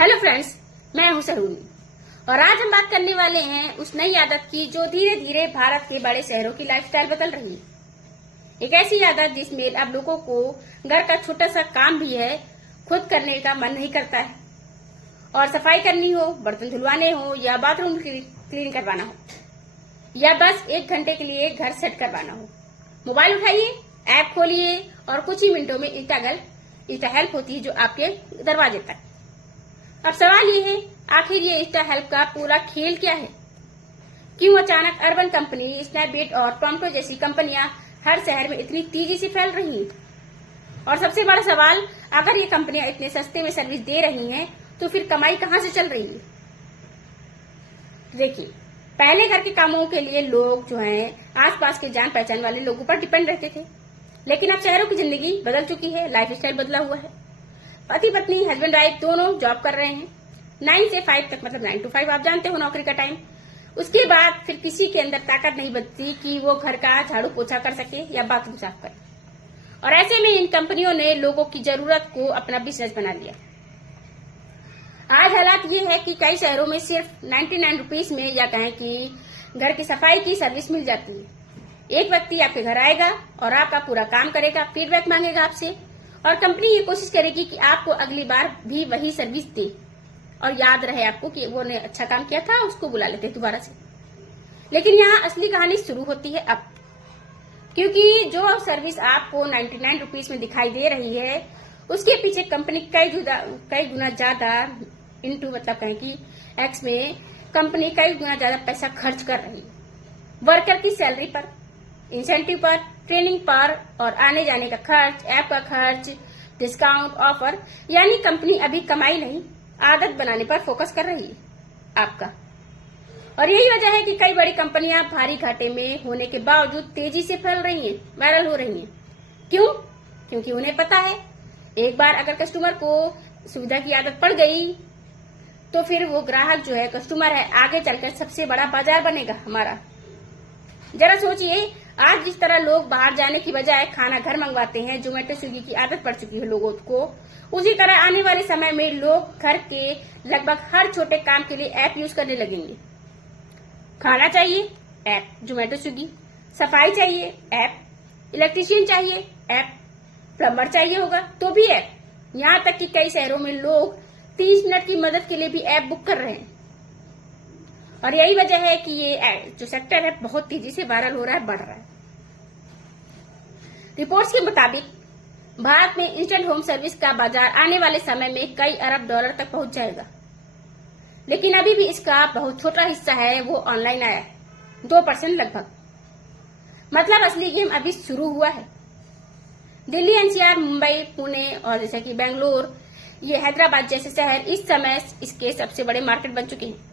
Hello friends, मैं हूं सरूनी और आज हम बात करने वाले हैं उस नई आदत की जो धीरे धीरे भारत के बड़े शहरों की लाइफस्टाइल बदल रही है। एक ऐसी आदत जिसमें अब लोगों को घर का छोटा सा काम भी है खुद करने का मन नहीं करता है, और सफाई करनी हो, बर्तन धुलवाने हो या बाथरूम क्लीन करवाना हो या बस 1 घंटे के लिए घर सेट करवाना हो। मोबाइल उठाइए, ऐप खोलिए और कुछ ही मिनटों में इंस्टा हेल्प होती है जो आपके दरवाजे तक। अब सवाल ये है, आखिर ये इंस्टा हेल्प का पूरा खेल क्या है? क्यों अचानक अर्बन कंपनी, स्नैपडील और टोमेटो जैसी कंपनियां हर शहर में इतनी तेजी से फैल रही हैं? और सबसे बड़ा सवाल, अगर ये कंपनियां इतने सस्ते में सर्विस दे रही हैं तो फिर कमाई कहां से चल रही है? देखिए, पहले घर के कामों के लिए लोग जो हैं आसपास के जान पहचान वाले लोगों पर डिपेंड रहते थे, लेकिन अब शहरों की जिंदगी बदल चुकी है, लाइफ स्टाइल बदला हुआ है। पति पत्नी, हस्बैंड वाइफ दोनों जॉब कर रहे हैं 9 से 5 तक, मतलब 9 to 5 आप जानते हो नौकरी का टाइम। उसके बाद फिर किसी के अंदर ताकत नहीं बचती कि वो घर का झाड़ू पोछा कर सके या बाथरूम साफ करे, और ऐसे में इन कंपनियों ने लोगों की जरूरत को अपना बिजनेस बना लिया। आज हालात ये है कि कई शहरों में सिर्फ 99 रुपीज में या कहें कि घर की सफाई की सर्विस मिल जाती है। एक व्यक्ति आपके घर आएगा और आपका पूरा काम करेगा, फीडबैक मांगेगा आपसे, और कंपनी ये कोशिश करेगी कि आपको अगली बार भी वही सर्विस दे और याद रहे आपको कि वो ने अच्छा काम किया था, उसको बुला लेते दोबारा से। लेकिन यहाँ असली कहानी शुरू होती है अब, क्योंकि जो सर्विस आपको 99 रुपीज में दिखाई दे रही है उसके पीछे कंपनी कई गुना ज्यादा मतलब कहें कि एक्स में कंपनी कई गुना ज्यादा पैसा खर्च कर रही है। वर्कर की सैलरी पर, इंसेंटिव पर, ट्रेनिंग पर और आने जाने का खर्च, ऐप का खर्च, डिस्काउंट, ऑफर, यानी कंपनी अभी कमाई नहीं आदत बनाने पर फोकस कर रही है आपका। और यही वजह है कि कई बड़ी कंपनियां भारी घाटे में होने के बावजूद तेजी से फैल रही हैं, वायरल हो रही हैं। क्यों? क्योंकि उन्हें पता है एक बार अगर कस्टमर को सुविधा की आदत पड़ गई तो फिर वो ग्राहक जो है, कस्टमर है, आगे चलकर सबसे बड़ा बाजार बनेगा हमारा। जरा सोचिए, आज जिस तरह लोग बाहर जाने की बजाय खाना घर मंगवाते हैं, जोमेटो स्विगी की आदत पड़ चुकी है लोगों को, उसी तरह आने वाले समय में लोग घर के लगभग हर छोटे काम के लिए ऐप यूज करने लगेंगे। खाना चाहिए, ऐप जोमेटो स्विगी, सफाई चाहिए, ऐप, इलेक्ट्रीशियन चाहिए, ऐप, प्लम्बर चाहिए होगा तो भी ऐप। यहाँ तक कि कई शहरों में लोग 30 मिनट की मदद के लिए भी ऐप बुक कर रहे हैं। और यही वजह है कि ये जो सेक्टर है बहुत तेजी से वायरल हो रहा है, बढ़ रहा है। रिपोर्ट्स के मुताबिक भारत में इंस्टेंट होम सर्विस का बाजार आने वाले समय में कई अरब डॉलर तक पहुंच जाएगा, लेकिन अभी भी इसका बहुत छोटा हिस्सा है वो ऑनलाइन आया है, 2% लगभग। मतलब असली गेम अभी शुरू हुआ है। दिल्ली, एनसीआर, मुंबई, पुणे और जैसे कि बेंगलोर, ये हैदराबाद जैसे शहर इस समय इसके सबसे बड़े मार्केट बन चुके हैं।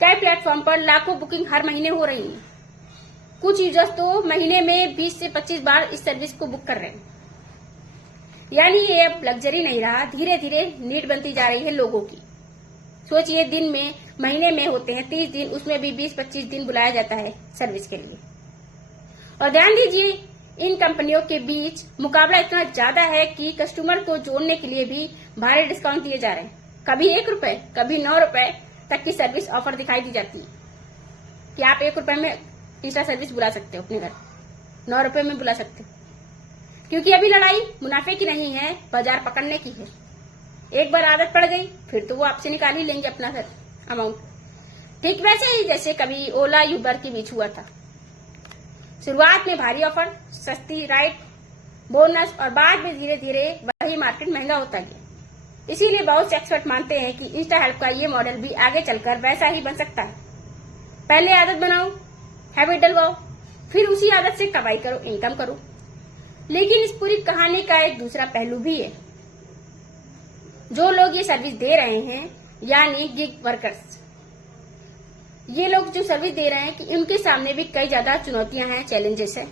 कई प्लेटफॉर्म पर लाखों बुकिंग हर महीने हो रही है। कुछ यूजर्स तो महीने में 20 से 25 बार इस सर्विस को बुक कर रहे हैं। यानी ये अब लग्जरी नहीं रहा, धीरे धीरे नीड बनती जा रही है लोगों की। सोचिए, दिन में, महीने में होते हैं 30 दिन, उसमें भी 20-25 दिन बुलाया जाता है सर्विस के लिए। और ध्यान दीजिए, इन कंपनियों के बीच मुकाबला इतना ज्यादा है कि कस्टमर को जोड़ने के लिए भी भारी डिस्काउंट दिए जा रहे हैं। कभी 1 रुपए, कभी 9 रुपए तक की सर्विस ऑफर दिखाई दी जाती है कि आप 1 रुपए में इंस्टा सर्विस बुला सकते हो अपने घर, 9 रुपए में बुला सकते हो। क्योंकि अभी लड़ाई मुनाफे की नहीं है, बाजार पकड़ने की है। एक बार आदत पड़ गई फिर तो वो आपसे निकाल ही लेंगे अपना घर अमाउंट। ठीक वैसे ही जैसे कभी ओला यूबर के बीच हुआ था। शुरुआत में भारी ऑफर, सस्ती राइड, बोनस, और बाद में धीरे धीरे वही मार्केट महंगा होता गया। इसीलिए बहुत से एक्सपर्ट मानते हैं कि इंस्टा हेल्प का ये मॉडल भी आगे चलकर वैसा ही बन सकता है। पहले आदत बनाओ, हैबिट डलवाओ, फिर उसी आदत से कमाई करो, इनकम करो। लेकिन इस पूरी कहानी का एक दूसरा पहलू भी है। जो लोग ये सर्विस दे रहे हैं, यानी गिग वर्कर्स, ये लोग जो सर्विस दे रहे हैं कि उनके सामने भी कई ज्यादा चुनौतियां हैं, चैलेंजेस हैं।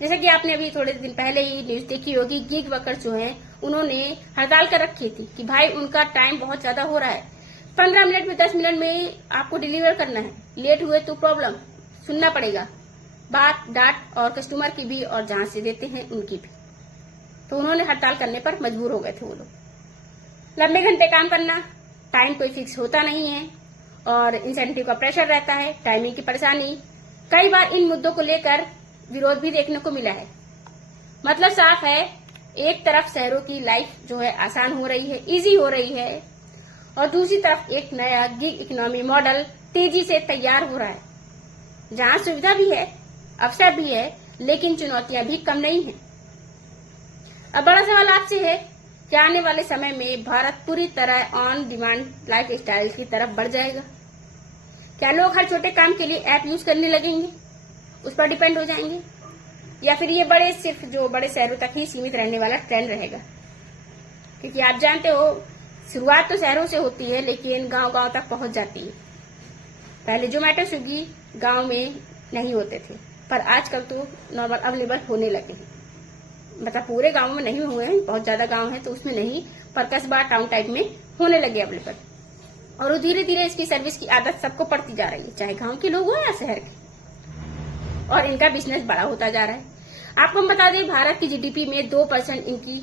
जैसे कि आपने अभी थोड़े दिन पहले ही न्यूज देखी होगी, गिग वर्कर्स जो हैं उन्होंने हड़ताल कर रखी थी कि भाई उनका टाइम बहुत ज्यादा हो रहा है, 15 मिनट में 10 मिनट में आपको डिलीवर करना है, लेट हुए तो प्रॉब्लम सुनना पड़ेगा, बात डांट और कस्टमर की भी और जहां से देते हैं उनकी भी। तो उन्होंने हड़ताल करने पर मजबूर हो गए थे वो लोग। लंबे घंटे काम करना, टाइम कोई फिक्स होता नहीं है और इंसेंटिव का प्रेशर रहता है, टाइमिंग की परेशानी। कई बार इन मुद्दों को लेकर विरोध भी देखने को मिला है। मतलब साफ है, एक तरफ शहरों की लाइफ जो है आसान हो रही है, इजी हो रही है, और दूसरी तरफ एक नया गिग इकोनॉमी मॉडल तेजी से तैयार हो रहा है, जहां सुविधा भी है, अवसर भी है, लेकिन चुनौतियां भी कम नहीं है। अब बड़ा सवाल आपसे है कि आने वाले समय में भारत पूरी तरह ऑन डिमांड लाइफ स्टाइल की तरफ बढ़ जाएगा? क्या लोग हर छोटे काम के लिए ऐप यूज करने लगेंगे, उस पर डिपेंड हो जाएंगे, या फिर ये सिर्फ जो बड़े शहरों तक ही सीमित रहने वाला ट्रेंड रहेगा? क्योंकि आप जानते हो, शुरुआत तो शहरों से होती है, लेकिन गांव-गांव तक पहुंच जाती है। पहले जोमेटो, स्विगी गांव में नहीं होते थे, पर आजकल तो नॉर्मल अवेलेबल होने लगे हैं। मतलब पूरे गांव में नहीं हुए हैं, बहुत ज्यादा गांव है तो उसमें नहीं, पर कस्बा टाउन टाइप में होने लगे अवेलेबल। और धीरे धीरे इसकी सर्विस की आदत सबको पड़ती जा रही है, चाहे गांव के लोग हो या शहर के, और इनका बिजनेस बड़ा होता जा रहा है। आपको हम बता दें, भारत की जीडीपी में 2% इनकी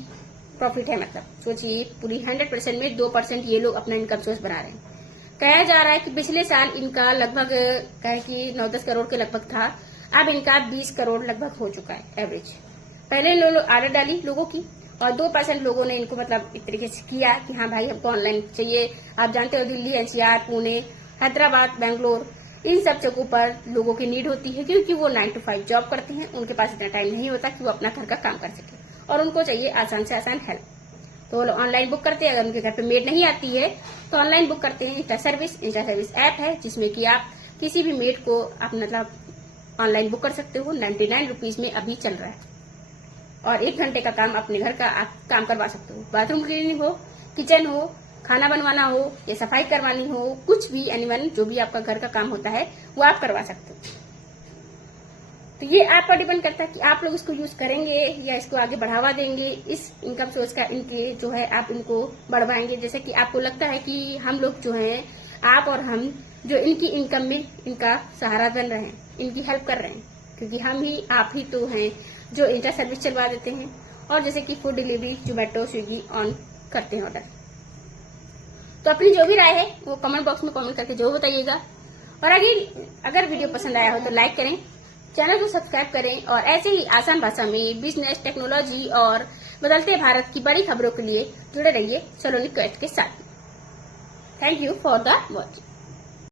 प्रॉफिट है। मतलब सोचिए, पूरी 100% में 2% ये लोग अपना इनकम सोर्स बना रहे हैं। कहा जा रहा है कि पिछले साल इनका लगभग 9-10 करोड़ के लगभग था, अब इनका 20 करोड़ लगभग हो चुका है एवरेज। पहले लोग आदत डाली लोगों की, और 2% लोगों ने इनको मतलब एक तरीके से किया कि हाँ भाई हमको ऑनलाइन चाहिए। आप जानते हो, दिल्ली, एनसीआर, पुणे, हैदराबाद, बेंगलोर, इन सब जगहों पर लोगों की नीड होती है, क्योंकि वो 9 to 5 जॉब करते हैं, उनके पास इतना टाइम नहीं होता कि वो अपना घर का काम कर सके, और उनको चाहिए आसान से आसान हेल्प। तो वो ऑनलाइन बुक करते हैं। अगर उनके घर पे मेड नहीं आती है तो ऑनलाइन बुक करते हैं। इंस्टा सर्विस ऐप है, जिसमें कि आप किसी भी मेड को आप मतलब ऑनलाइन बुक कर सकते हो। 99 रुपीज में अभी चल रहा है, और 1 घंटे का काम अपने घर का आप काम करवा सकते हो। बाथरूम क्लीनिंग हो, किचन हो, खाना बनवाना हो या सफाई करवानी हो, कुछ भी एनीवन जो भी आपका घर का काम होता है वो आप करवा सकते हो। तो ये आप पर डिपेंड करता है कि आप लोग इसको यूज करेंगे या इसको आगे बढ़ावा देंगे। इस इनकम सोर्स का इनके जो है आप इनको बढ़वाएंगे। जैसे कि आपको लगता है कि हम लोग जो हैं, आप और हम जो इनकी इनकम में इनका सहारा बन रहे हैं, इनकी हेल्प कर रहे हैं, क्योंकि हम ही आप ही तो हैं जो इंस्टा सर्विस चलवा देते हैं, और जैसे कि food delivery, Zomato, Swiggy on करते हैं ऑर्डर। तो अपनी जो भी राय है वो कमेंट बॉक्स में कमेंट करके जरूर बताइएगा। और अगर वीडियो पसंद आया हो तो लाइक करें, चैनल को सब्सक्राइब करें, और ऐसे ही आसान भाषा में बिजनेस, टेक्नोलॉजी और बदलते भारत की बड़ी खबरों के लिए जुड़े रहिए सलोनी क्वेस्ट के साथ। Thank you for the watching.